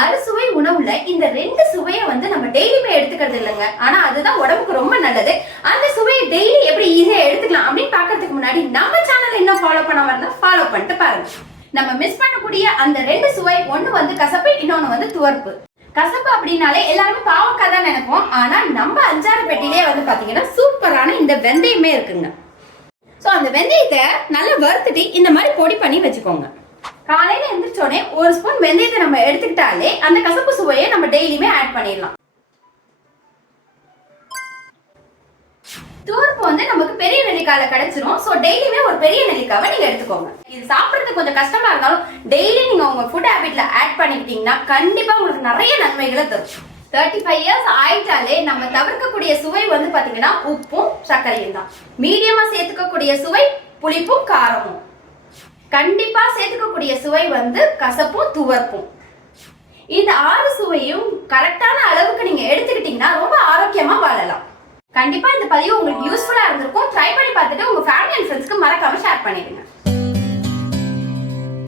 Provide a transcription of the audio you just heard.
அறுசுவை உணவுல இந்த ரெண்டு சுவையை நம்ம டெய்லியுமே எடுத்துக்கிறது இல்லைங்க. ஆனா அதுதான் உடம்புக்கு ரொம்ப நல்லது. அந்த சுவையை டெய்லி எப்படி ஈஸியா எடுத்துக்கலாம் அப்படின்னு பாக்குறதுக்கு முன்னாடி நம்ம சேனல் இன்னும் ஃபாலோ பண்ணாம இருந்தா ஃபாலோ பண்ணிட்டு பாருங்க. நம்ம மிஸ் பண்ணக்கூடிய அந்த ரெண்டு சுவை, ஒண்ணு கசப்பு, இன்னொன்னு துவர்ப்பு. கசப்பு அப்படின்னாலே எல்லாருமே பாவக்காய் தான் நினைப்போம். ஆனா நம்ம அஞ்சாறு பெட்டிலே பாத்தீங்கன்னா சூப்பரான இந்த வெந்தயமே இருக்குங்க. சோ அந்த வெந்தயத்தை நல்லா வறுத்துட்டு இந்த மாதிரி பொடி பண்ணி வச்சுக்கோங்க. காலையில எந்திரிச்சோடனே ஒரு ஸ்பூன் வெந்தயத்தை நம்ம எடுத்துக்கிட்டாலே அந்த கசப்பு சுவையை நம்ம டெய்லியுமே ஆட் பண்ணிடலாம். துவர்ப்பு நமக்கு பெரிய நெல்லிக்காயில கிடைச்சிரும். சோ டெய்லியுமே ஒரு பெரிய நெல்லிக்காவை நீங்க எடுத்துக்கோங்க. இது சாப்பிடுறதுக்கு கொஞ்சம் கஷ்டமா இருந்தாலும் டெய்லி நீங்க உங்க ஃபுட் ஹேபிட்ல ஆட் பண்ணிக்கிட்டீங்கன்னா கண்டிப்பா உங்களுக்கு நிறைய நன்மைகளை தரும். 35 இயர்ஸ் ஆயிட்டாலே நம்ம தவிர்க்கக்கூடிய சுவை பாத்தீங்கன்னா உப்பும் சர்க்கரையும் தான். மீடியமா சேர்த்துக்கக்கூடிய சுவை புளிப்பும் காரமும். கண்டிப்பா சேர்த்துக்கக்கூடிய சுவை கசப்பும் துவர்ப்பும். இந்த 6 சுவையும் கரெக்டான அளவுக்கு நீங்க எடுத்துக்கிட்டீங்கன்னா ரொம்ப ஆரோக்கியமா வாழலாம். கண்டிப்பா இந்த பதிவு உங்களுக்கு யூஸ்ஃபுல்லா இருந்திருக்கும். ட்ரை பண்ணி பார்த்துட்டு உங்க ஃபேமிலி அண்ட் ஃப்ரெண்ட்ஸ்க்கு மறக்காம ஷேர் பண்ணிடுங்க.